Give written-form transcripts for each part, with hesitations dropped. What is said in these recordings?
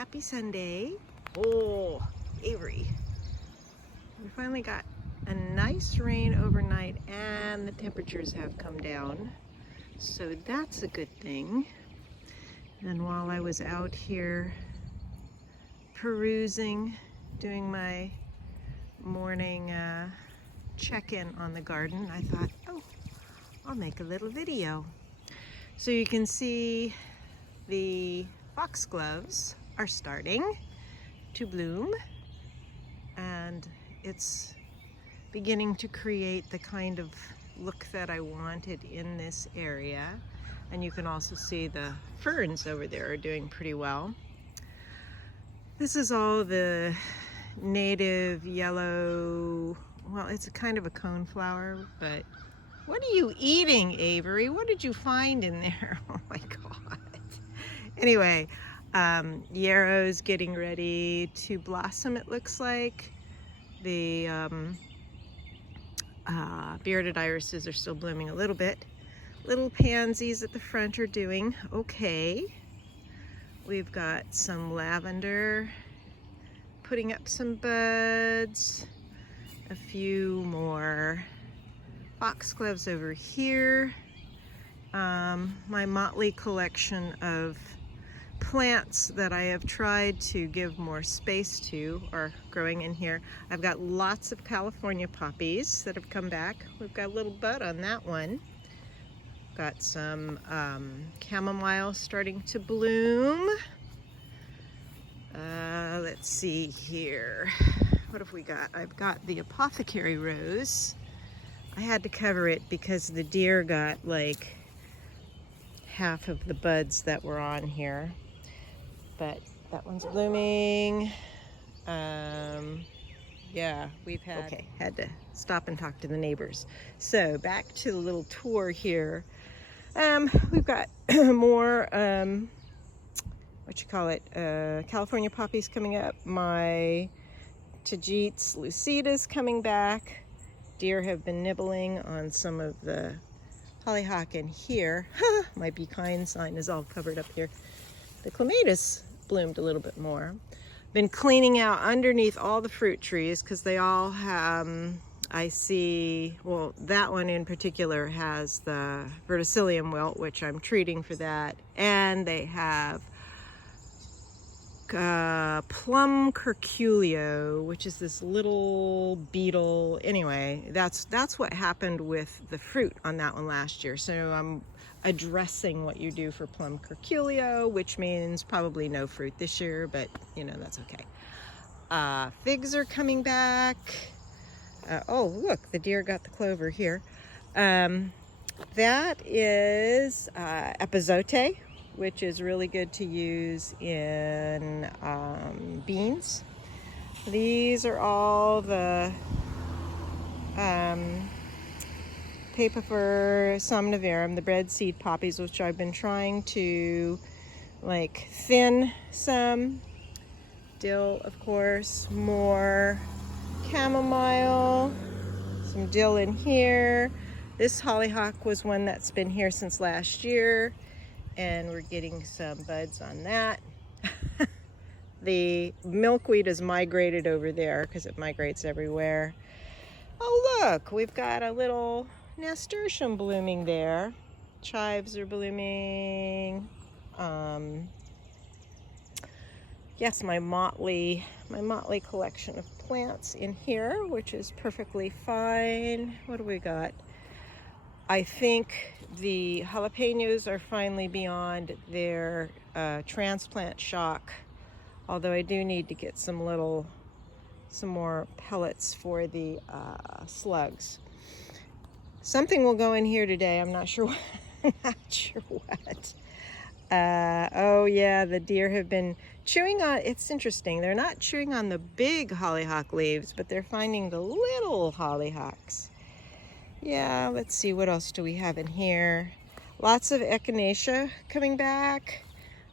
Happy Sunday. Oh, Avery. We finally got a nice rain overnight and the temperatures have come down. So that's a good thing. And while I was out here perusing, doing my morning check-in on the garden, I thought, oh, I'll make a little video. So you can see the foxgloves are starting to bloom, and it's beginning to create the kind of look that I wanted in this area. And you can also see the ferns over there are doing pretty well. This is all the native yellow, well, it's a kind of a coneflower, but what are you eating, Avery? What did you find in there? Oh my God. Anyway, yarrow's getting ready to blossom, it looks like. The bearded irises are still blooming a little bit. Little pansies at the front are doing okay. We've got some lavender putting up some buds. A few more foxgloves over here. My motley collection of plants that I have tried to give more space to are growing in here. I've got lots of California poppies that have come back. We've got a little bud on that one. Got some chamomile starting to bloom. Let's see here. What have we got? I've got the apothecary rose. I had to cover it because the deer got like half of the buds that were on here. But that one's blooming. Yeah, we've had to stop and talk to the neighbors. So back to the little tour here. We've got more, California poppies coming up. My Tagetes lucidas coming back. Deer have been nibbling on some of the hollyhock in here. My be kind sign is all covered up here. The clematis bloomed a little bit more. Been cleaning out underneath all the fruit trees because they all have, I see, well, that one in particular has the verticillium wilt, which I'm treating for that. And they have plum curculio, which is this little beetle. Anyway, that's what happened with the fruit on that one last year. So I'm addressing what you do for plum curculio, which means probably no fruit this year, but you know, that's okay. Figs are coming back. Oh, look, the deer got the clover here. That is epazote, which is really good to use in beans. These are all the Papaver somniferum, the bread seed poppies, which I've been trying to like thin some. Dill, of course, more chamomile, some dill in here. This hollyhock was one that's been here since last year, and we're getting some buds on that. The milkweed has migrated over there because it migrates everywhere. Oh look, we've got a little nasturtium blooming there. Chives are blooming. Yes, my motley collection of plants in here, which is perfectly fine. What do we got? I think the jalapenos are finally beyond their transplant shock, although I do need to get some more pellets for the slugs. Something will go in here today. I'm not sure what. Not sure what. Oh yeah, the deer have been chewing on, it's interesting, they're not chewing on the big hollyhock leaves, but they're finding the little hollyhocks. Yeah, let's see, what else do we have in here? Lots of echinacea coming back.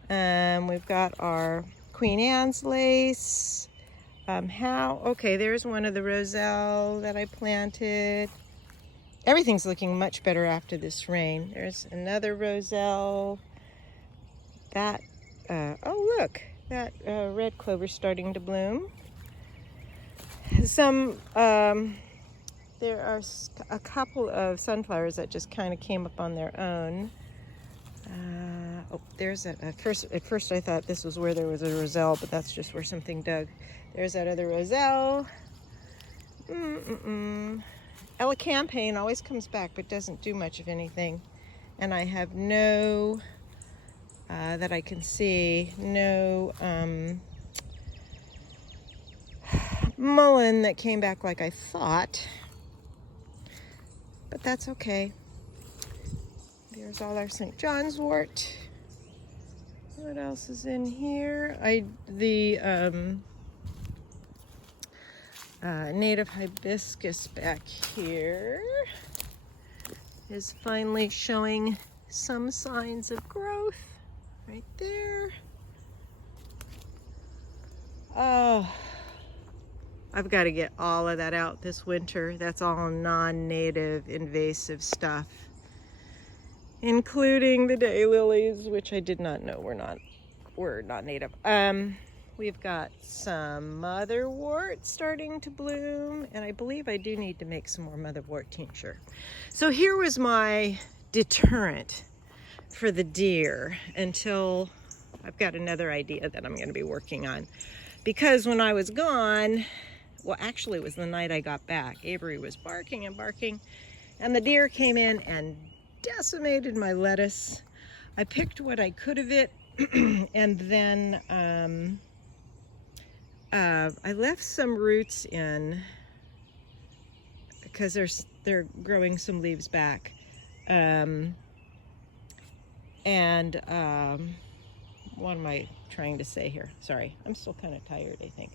We've got our Queen Anne's lace. Okay, there's one of the roselle that I planted. Everything's looking much better after this rain. There's another roselle. Oh look, That red clover starting to bloom. There are a couple of sunflowers that just kind of came up on their own. Oh, there's at first I thought this was where there was a roselle, but that's just where something dug. There's that other roselle. Elecampane always comes back, but doesn't do much of anything. And I have no, that I can see, no mullein that came back like I thought. But that's okay. There's all our St. John's wort. What else is in here? The native hibiscus back here is finally showing some signs of growth right there. Oh, I've got to get all of that out this winter. That's all non-native invasive stuff, including the daylilies, which I did not know were not native. We've got some motherwort starting to bloom, and I believe I do need to make some more motherwort tincture. So here was my deterrent for the deer until I've got another idea that I'm going to be working on. Because when I was gone, well, actually it was the night I got back, Avery was barking and barking, and the deer came in and decimated my lettuce. I picked what I could of it, and then I left some roots in because they're growing some leaves back. What am I trying to say here? Sorry, I'm still kind of tired, I think.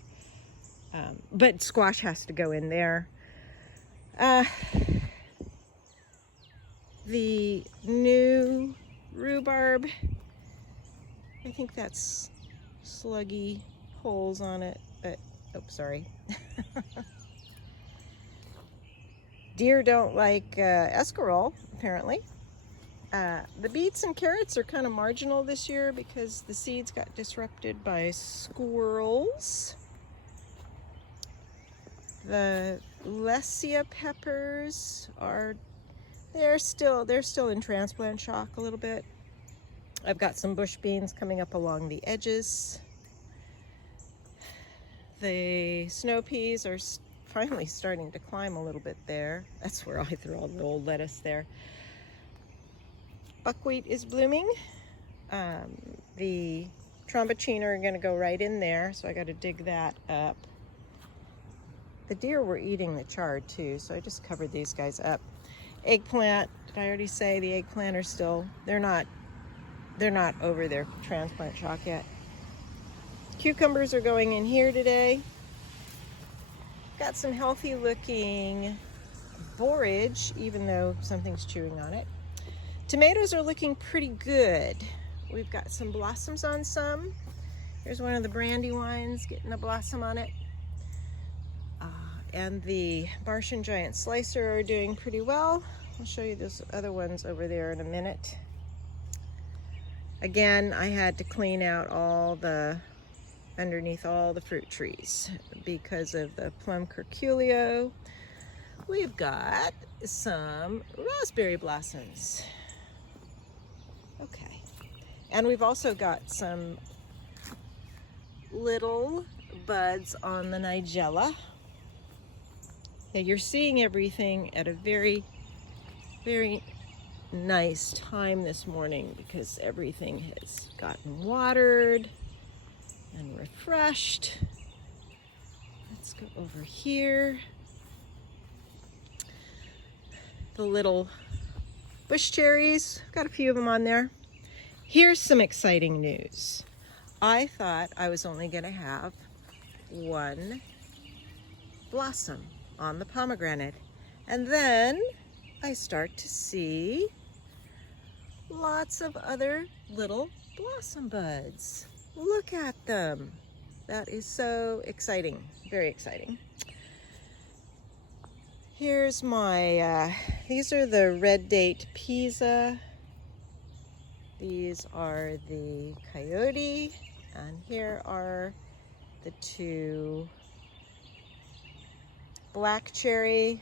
But squash has to go in there. The new rhubarb, I think that's sluggy holes on it, but, oh, sorry. Deer don't like escarole, apparently. The beets and carrots are kind of marginal this year because the seeds got disrupted by squirrels. The Lesia peppers they're still in transplant shock a little bit. I've got some bush beans coming up along the edges. The snow peas are finally starting to climb a little bit there. That's where I threw all the old lettuce there. Buckwheat is blooming. The Trombacina are going to go right in there, so I got to dig that up. The deer were eating the chard too, so I just covered these guys up. Eggplant, did I already say the eggplant are still, they're not over their transplant shock yet. Cucumbers are going in here today. Got some healthy looking borage, even though something's chewing on it. Tomatoes are looking pretty good. We've got some blossoms on some. Here's one of the Brandywines getting a blossom on it. And the Martian Giant Slicer are doing pretty well. I'll show you those other ones over there in a minute. Again, I had to clean out underneath all the fruit trees because of the plum curculio. We've got some raspberry blossoms. Okay. And we've also got some little buds on the Nigella. Yeah, you're seeing everything at a very, very nice time this morning because everything has gotten watered and refreshed. Let's go over here. The little bush cherries, got a few of them on there. Here's some exciting news. I thought I was only going to have one blossom on the pomegranate, and then I start to see lots of other little blossom buds. Look at them. That is so exciting, very exciting. Here's my, these are the red date Pisa. These are the coyote. And here are the two black cherry.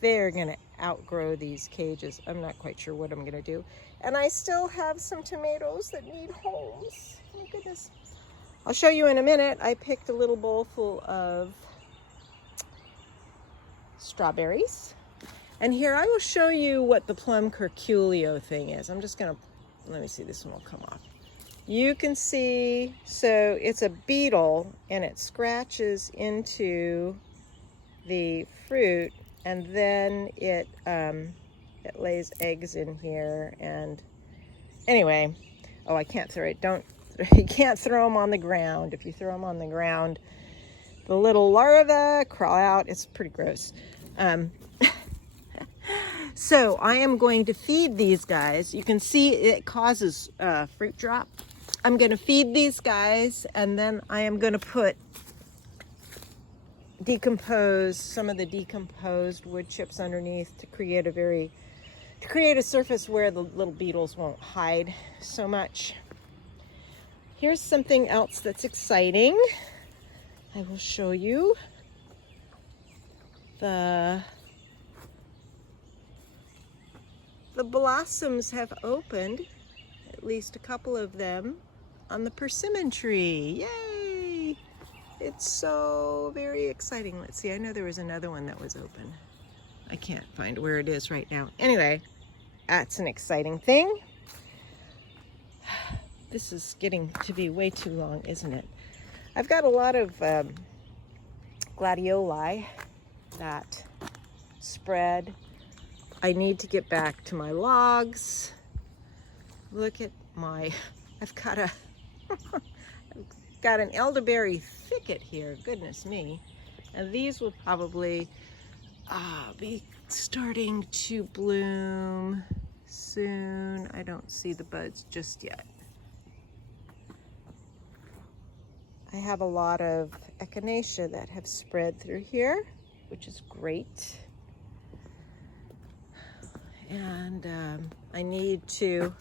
They're gonna outgrow these cages. I'm not quite sure what I'm gonna do. And I still have some tomatoes that need homes. Oh my goodness. I'll show you in a minute. I picked a little bowl full of strawberries. And here I will show you what the plum curculio thing is. I'm just gonna, let me see, this one will come off. You can see, so it's a beetle and it scratches into the fruit, and then it lays eggs in here. And anyway, oh, I can't throw it. You can't throw them on the ground. If you throw them on the ground, the little larvae crawl out. It's pretty gross. So I am going to feed these guys. You can see it causes fruit drop. I'm going to feed these guys, and then I am going to put some of the decomposed wood chips underneath to create a surface where the little beetles won't hide so much. Here's something else that's exciting. I will show you. The blossoms have opened, at least a couple of them, on the persimmon tree. Yay! It's so very exciting. Let's see, I know there was another one that was open. I can't find where it is right now. Anyway, that's an exciting thing. This is getting to be way too long, isn't it? I've got a lot of gladioli that spread. I need to get back to my logs. Look at I've got an elderberry thicket here, goodness me. And these will probably be starting to bloom soon. I don't see the buds just yet. I have a lot of echinacea that have spread through here, which is great. And I need to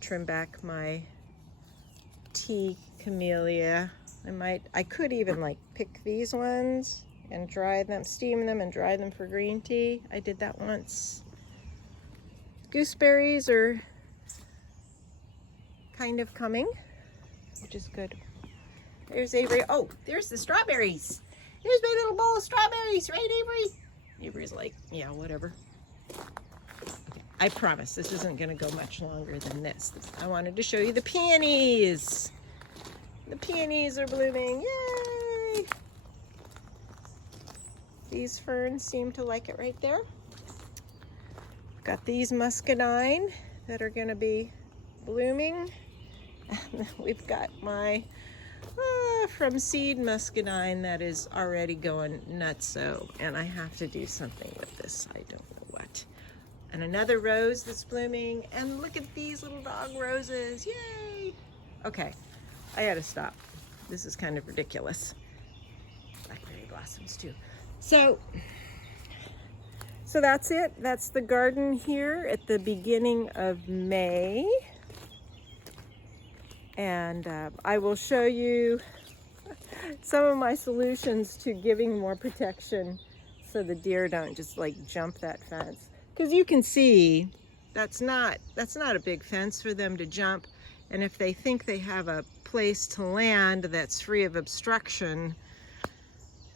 trim back my tea camellia. I could even like pick these ones and dry them, steam them and dry them for green tea. I did that once. Gooseberries are kind of coming, which is good. There's Avery. Oh, there's the strawberries. There's my little bowl of strawberries, right, Avery? Avery's like, yeah, whatever. Okay, I promise this isn't going to go much longer than this. I wanted to show you the peonies. The peonies are blooming. Yay! These ferns seem to like it right there. Got these muscadine that are going to be blooming. And we've got my from seed muscadine that is already going nutso, and I have to do something with this. I don't know what. And another rose that's blooming, and look at these little dog roses. Yay! Okay, I gotta stop. This is kind of ridiculous. Blackberry blossoms too. So that's it. That's the garden here at the beginning of May. And I will show you some of my solutions to giving more protection so the deer don't just like jump that fence. Because you can see that's not a big fence for them to jump. And if they think they have a place to land that's free of obstruction,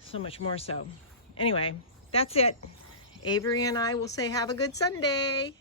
so much more so. Anyway, that's it. Avery and I will say have a good Sunday.